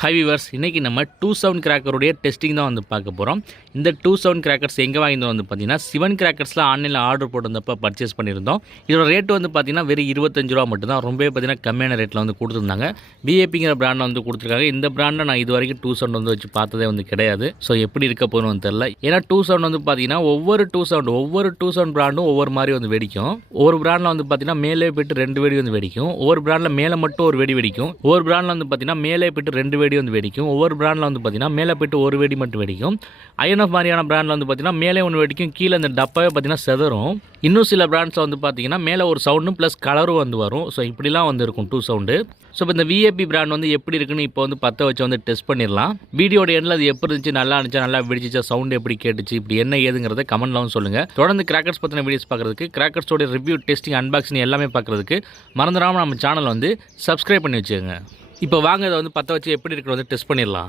High viewers, இன்றைக்கி நம்ம 27 கிராக்கருடைய testing தான் வந்து பார்க்க போகிறோம். இந்த 27 கிராக்கர்ஸ் எங்கே வாங்கியிருந்தோம் வந்து பார்த்தீங்கன்னா, சிவன் கிராக்கர்ஸில் ஆன்லைனில் ஆர்டர் போட்டிருந்தப்போ பர்ச்சேஸ் பண்ணியிருந்தோம். இதோட ரேட்டு வந்து பார்த்தீங்கன்னா வெறும் 25 ரூபா மட்டும் தான். ரொம்பவே பார்த்தீங்கன்னா கம்மியான ரேட்டில் வந்து கொடுத்துருந்தாங்க. விஏபிங்கிற பிராண்டில் வந்து கொடுத்துருக்காங்க. இந்த பிராண்டில் நான் இது வரைக்கும் 27 வந்து வச்சு பார்த்ததே வந்து கிடையாது. ஸோ எப்படி இருக்க போகணும்னு வந்து தெரில. ஏன்னா 27 வந்து பார்த்தீங்கன்னா ஒவ்வொரு 27 பிராண்டும் ஒவ்வொரு மாதிரி வந்து வெடிக்கும். ஒவ்வொரு பிராண்டில் வந்து பார்த்தீங்கன்னா மேலே போய்ட்டு 2 வெடி வந்து வெடிக்கும். ஒவ்வொரு பிராண்டில் மேலே மட்டும் ஒரு வெடி வெடிக்கும். ஒவ்வொரு பிராண்டில் வந்து பார்த்தீங்கன்னா மேலே போய்ட்டு 2 வெடி வந்து வெடிக்கும். ஒவ்வொரு பிராண்டில் வந்து பார்த்தீங்கன்னா மேலே போய்ட்டு ஒரு வெடி மட்டும் வெடிக்கும். ஐஎன்எஃப் மாதிரியான பிராண்டில் வந்து பார்த்தீங்கன்னா மேலே ஒன்று வெடிக்கும், கீழே அந்த டப்பாவே பார்த்தீங்கன்னா செதறும். இன்னும் சில பிராண்ட்ஸில் வந்து பார்த்தீங்கன்னா மேலே ஒரு சவுண்டும் ப்ளஸ் கலரும் வந்து வரும். ஸோ இப்படிலாம் வந்து இருக்கும் 2 சவுண்டு. ஸோ இப்போ இந்த விஏபி பிராண்ட் வந்து எப்படி இருக்குன்னு இப்போ வந்து பற்ற வச்சு வந்து டெஸ்ட் பண்ணிடலாம். வீடியோட எண்டில் அது எப்படி இருந்துச்சு, நல்லா இருந்துச்சா, நல்லா வெடிச்சிச்சா, சவுண்டு எப்படி கேட்டுச்சு, இப்படி என்ன ஏதுங்கிறத கமெண்ட்ல வந்து சொல்லுங்கள். தொடர்ந்து கிராக்கர்ஸ் பற்றின வீடியோஸ் பார்க்குறதுக்கு, கிராக்கர்ஸோட ரிவ்யூ, டெஸ்டிங், அன்பாக்சிங் எல்லாமே பார்க்குறதுக்கு மறந்துடாமல் நம்ம சேனல் வந்து சப்ஸ்கிரைப் பண்ணி வச்சுக்கோங்க. இப்போ வாங்க அதை வந்து பற்ற வச்சு எப்படி இருக்கிற வந்து டெஸ்ட் பண்ணிடலாம்.